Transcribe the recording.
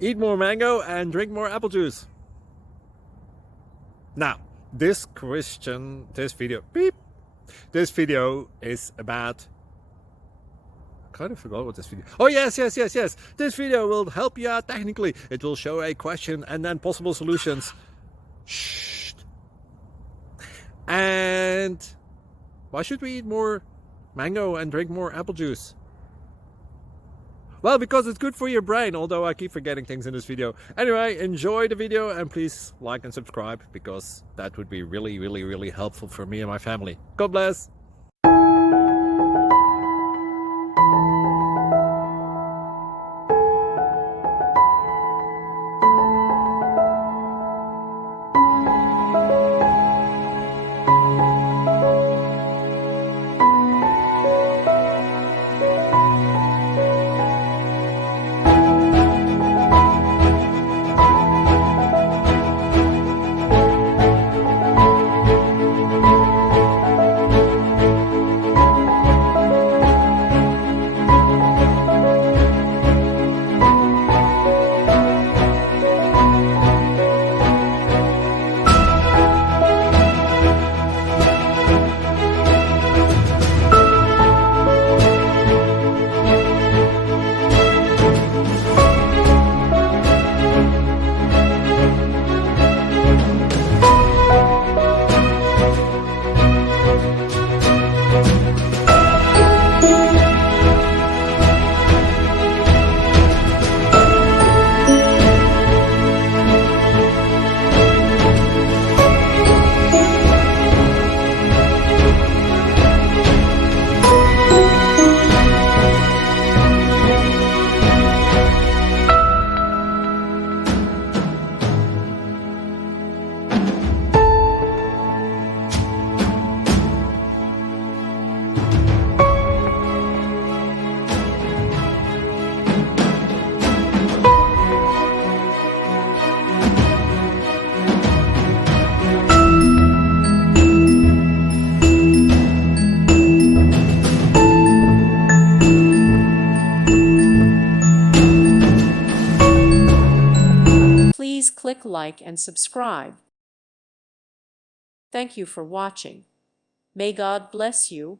Eat more mango and drink more apple juice. Now, this video is about, I kind of forgot what this video. Oh yes. This video will help you out technically. It will show a question and then possible solutions. Shh. And why should we eat more mango and drink more apple juice? Well, because it's good for your brain, although I keep forgetting things in this video. Anyway, enjoy the video and please like and subscribe, because that would be really helpful for me and my family. God bless! Please click like and subscribe. Thank you for watching. May God bless you.